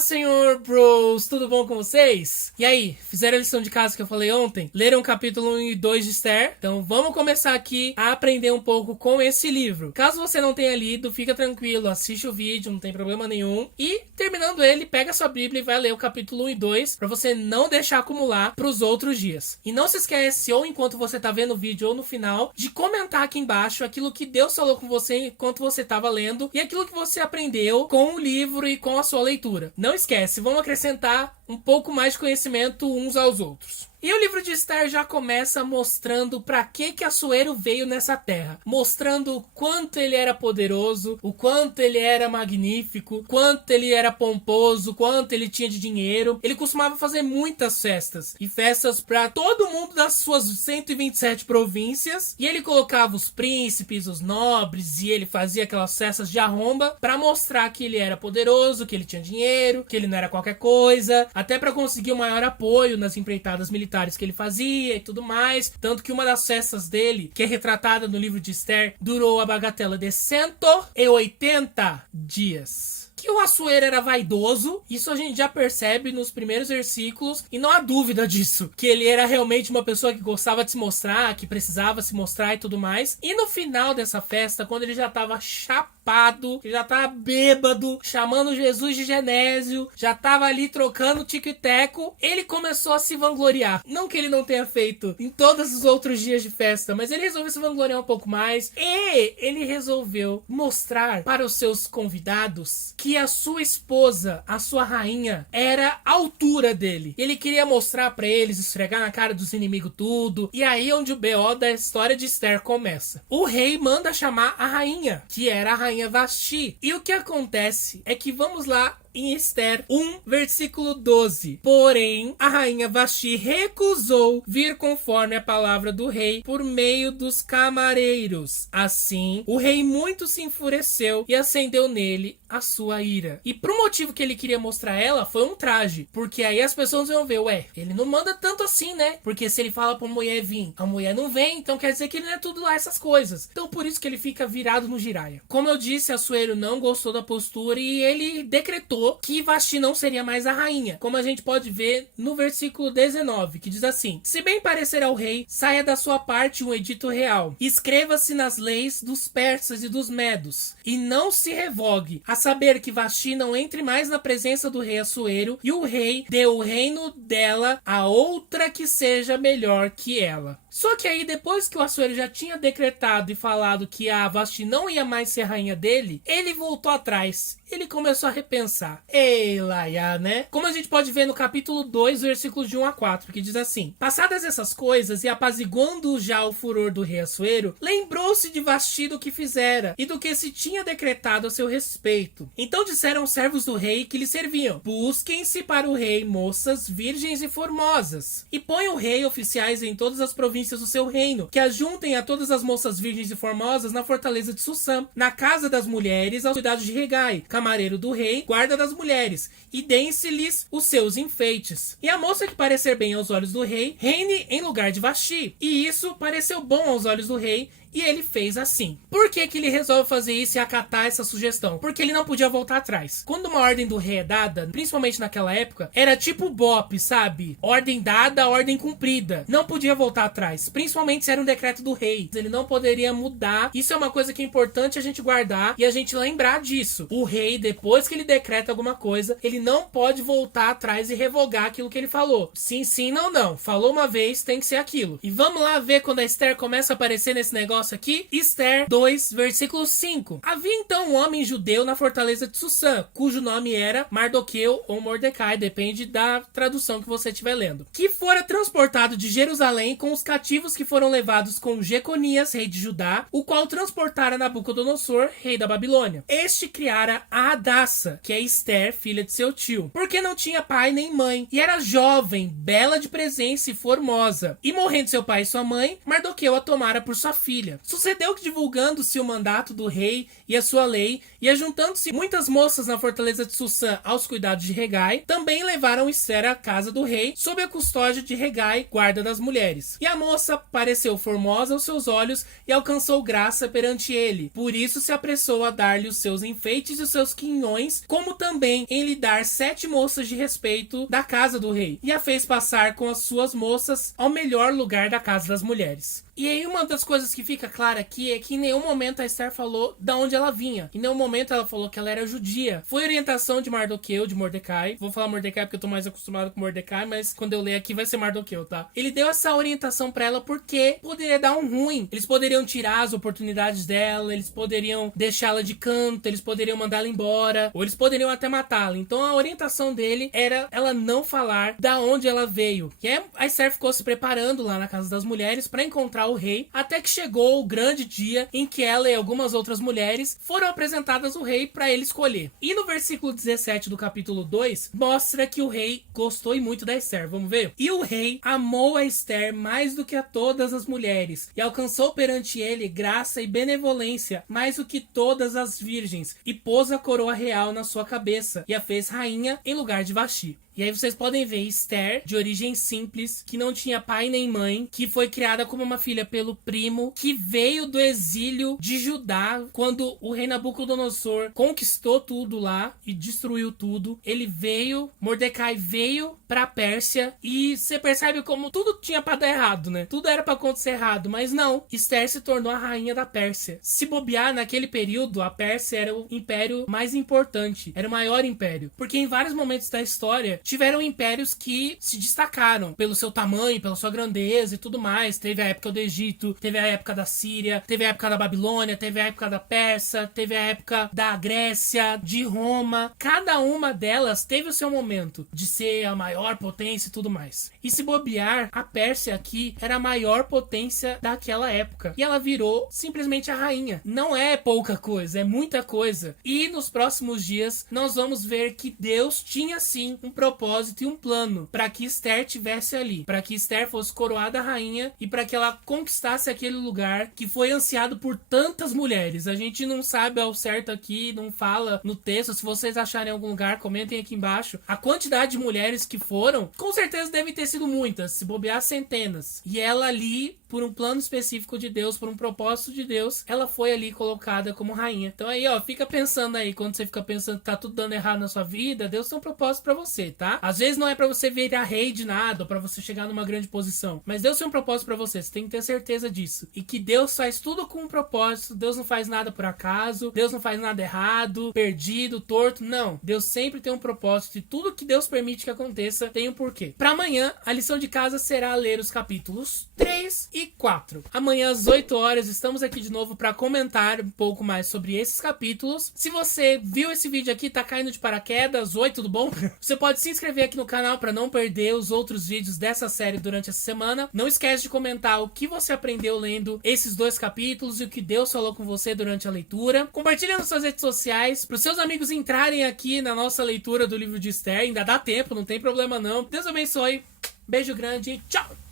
Senhor Bros, tudo bom com vocês? E aí, fizeram a lição de casa que eu falei ontem? Leram o capítulo 1 e 2 de Esther? Então vamos começar aqui a aprender um pouco com esse livro. Caso você não tenha lido, fica tranquilo, assiste o vídeo, não tem problema nenhum. E terminando ele, pega a sua Bíblia e vai ler o capítulo 1 e 2 para você não deixar acumular para os outros dias. E não se esquece, ou enquanto você tá vendo o vídeo ou no final, de comentar aqui embaixo aquilo que Deus falou com você enquanto você estava lendo e aquilo que você aprendeu com o livro e com a sua leitura. Não esquece, vamos acrescentar um pouco mais de conhecimento uns aos outros. E o livro de Esther já começa mostrando para que Assuero veio nessa terra. Mostrando o quanto ele era poderoso, o quanto ele era magnífico, o quanto ele era pomposo, o quanto ele tinha de dinheiro. Ele costumava fazer muitas festas. E festas para todo mundo das suas 127 províncias. E ele colocava os príncipes, os nobres, e ele fazia aquelas festas de arromba para mostrar que ele era poderoso, que ele tinha dinheiro, que ele não era qualquer coisa. Até para conseguir o maior apoio nas empreitadas militares que ele fazia e tudo mais. Tanto que uma das festas dele, que é retratada no livro de Esther, durou a bagatela de 180 dias. Que o Assuero era vaidoso, isso a gente já percebe nos primeiros versículos, e não há dúvida disso, que ele era realmente uma pessoa que gostava de se mostrar, que precisava se mostrar e tudo mais. E no final dessa festa, quando ele já estava chapado, ele já estava bêbado, chamando Jesus de Genésio, já estava ali trocando tico e teco, ele começou a se vangloriar. Não que ele não tenha feito em todos os outros dias de festa, mas ele resolveu se vangloriar um pouco mais, e ele resolveu mostrar para os seus convidados que a sua esposa, a sua rainha, era a altura dele. Ele queria mostrar pra eles, esfregar na cara dos inimigos tudo. E aí onde o BO da história de Esther começa. O rei manda chamar a rainha, que era a rainha Vasti. E o que acontece é que, vamos lá, em Esther 1, versículo 12. Porém, a rainha Vasti recusou vir conforme a palavra do rei por meio dos camareiros. Assim, o rei muito se enfureceu e acendeu nele a sua ira. E pro motivo que ele queria mostrar ela, foi um traje. Porque aí as pessoas vão ver, ué, ele não manda tanto assim, né? Porque se ele fala pra mulher vir, a mulher não vem, então quer dizer que ele não é tudo lá essas coisas. Então por isso que ele fica virado no giraia. Como eu disse, Assuero não gostou da postura e ele decretou que Vasti não seria mais a rainha, como a gente pode ver no versículo 19, que diz assim: se bem parecer ao rei, saia da sua parte um edito real, escreva-se nas leis dos persas e dos medos, e não se revogue, a saber que Vasti não entre mais na presença do rei Assuero, e o rei dê o reino dela a outra que seja melhor que ela. Só que aí, depois que o Assuero já tinha decretado e falado que a Vasti não ia mais ser rainha dele, ele voltou atrás. Ele começou a repensar. Ei, Laia, né? Como a gente pode ver no capítulo 2, versículos de 1 a 4, que diz assim: passadas essas coisas e apaziguando já o furor do rei Assuero, lembrou-se de Vasti do que fizera e do que se tinha decretado a seu respeito. Então disseram os servos do rei que lhe serviam: busquem-se para o rei moças virgens e formosas, e põe o rei oficiais em todas as províncias do seu reino, que ajuntem a todas as moças virgens e formosas na fortaleza de Sussã, na casa das mulheres, aos cuidados de Regai, camareiro do rei, guarda das mulheres, e deem-se-lhes os seus enfeites. E a moça que parecer bem aos olhos do rei, reine em lugar de Vasti. E isso pareceu bom aos olhos do rei, e ele fez assim. Por que que ele resolve fazer isso e acatar essa sugestão? Porque ele não podia voltar atrás. Quando uma ordem do rei é dada, principalmente naquela época, era tipo BOP, sabe? Ordem dada, ordem cumprida. Não podia voltar atrás. Principalmente se era um decreto do rei. Ele não poderia mudar. Isso é uma coisa que é importante a gente guardar e a gente lembrar disso. O rei, depois que ele decreta alguma coisa, ele não pode voltar atrás e revogar aquilo que ele falou. Sim, sim, não, não. Falou uma vez, tem que ser aquilo. E vamos lá ver quando a Esther começa a aparecer nesse negócio aqui. Esther 2, versículo 5. Havia então um homem judeu na fortaleza de Sussã, cujo nome era Mardoqueu ou Mordecai, depende da tradução que você estiver lendo, que fora transportado de Jerusalém com os cativos que foram levados com Jeconias, rei de Judá, o qual transportara Nabucodonosor, rei da Babilônia. Este criara a Hadassa, que é Esther, filha de seu tio, porque não tinha pai nem mãe, e era jovem, bela de presença e formosa. E morrendo seu pai e sua mãe, Mardoqueu a tomara por sua filha. filha. Sucedeu que, divulgando-se o mandato do rei e a sua lei, e ajuntando-se muitas moças na fortaleza de Sussã aos cuidados de Hegai, também levaram Esther à casa do rei, sob a custódia de Hegai, guarda das mulheres. E a moça pareceu formosa aos seus olhos e alcançou graça perante ele. Por isso se apressou a dar-lhe os seus enfeites e os seus quinhões, como também em lhe dar 7 moças de respeito da casa do rei, e a fez passar com as suas moças ao melhor lugar da casa das mulheres. E aí uma das coisas que fica clara aqui é que em nenhum momento a Esther falou de onde ela vinha. Em nenhum momento ela falou que ela era judia. Foi orientação de Mardoqueu, de Mordecai. Vou falar Mordecai porque eu tô mais acostumado com Mordecai, mas quando eu ler aqui vai ser Mardoqueu, tá? Ele deu essa orientação pra ela porque poderia dar um ruim. Eles poderiam tirar as oportunidades dela, eles poderiam deixá-la de canto, eles poderiam mandá-la embora, ou eles poderiam até matá-la. Então a orientação dele era ela não falar da onde ela veio. E aí a Esther ficou se preparando lá na casa das mulheres pra encontrar o rei, até que chegou o grande dia em que ela e algumas outras mulheres foram apresentadas ao rei para ele escolher. E no versículo 17 do capítulo 2, mostra que o rei gostou muito da Esther. Vamos ver? E o rei amou a Esther mais do que a todas as mulheres, e alcançou perante ele graça e benevolência mais do que todas as virgens, e pôs a coroa real na sua cabeça, e a fez rainha em lugar de Vaxi. E aí vocês podem ver Esther, de origem simples, que não tinha pai nem mãe, que foi criada como uma filha pelo primo, que veio do exílio de Judá, quando o rei Nabucodonosor conquistou tudo lá e destruiu tudo. Ele veio, Mordecai veio pra Pérsia, e você percebe como tudo tinha pra dar errado, né? Tudo era pra acontecer errado, mas não. Esther se tornou a rainha da Pérsia. Se bobear, naquele período, a Pérsia era o império mais importante, era o maior império, porque em vários momentos da história tiveram impérios que se destacaram pelo seu tamanho, pela sua grandeza e tudo mais. Teve a época do Egito, teve a época da Síria, teve a época da Babilônia, teve a época da Pérsia, teve a época da Grécia, de Roma. Cada uma delas teve o seu momento de ser a maior potência e tudo mais. E se bobear, a Pérsia aqui era a maior potência daquela época. E ela virou simplesmente a rainha. Não é pouca coisa, é muita coisa. E nos próximos dias nós vamos ver que Deus tinha sim um propósito e um plano para que Esther tivesse ali, para que Esther fosse coroada rainha e para que ela conquistasse aquele lugar que foi ansiado por tantas mulheres. A gente não sabe ao certo aqui, não fala no texto. Se vocês acharem algum lugar, comentem aqui embaixo. A quantidade de mulheres que foram, com certeza devem ter sido muitas, se bobear centenas. E ela ali, por um plano específico de Deus, por um propósito de Deus, ela foi ali colocada como rainha. Então aí, ó, fica pensando aí, quando você fica pensando que tá tudo dando errado na sua vida, Deus tem um propósito pra você, tá? Às vezes não é pra você virar rei de nada, ou pra você chegar numa grande posição, mas Deus tem um propósito pra você tem que ter certeza disso. E que Deus faz tudo com um propósito, Deus não faz nada por acaso, Deus não faz nada errado, perdido, torto, não. Deus sempre tem um propósito e tudo que Deus permite que aconteça tem um porquê. Pra amanhã, a lição de casa será ler os capítulos 3 e 4. Amanhã às 8 horas estamos aqui de novo pra comentar um pouco mais sobre esses capítulos. Se você viu esse vídeo aqui, tá caindo de paraquedas, oi, tudo bom? Você pode se inscrever aqui no canal para não perder os outros vídeos dessa série durante essa semana. Não esquece de comentar o que você aprendeu lendo esses 2 capítulos e o que Deus falou com você durante a leitura. Compartilha nas suas redes sociais para os seus amigos entrarem aqui na nossa leitura do livro de Esther. Ainda dá tempo, não tem problema não. Deus abençoe. Beijo grande e tchau!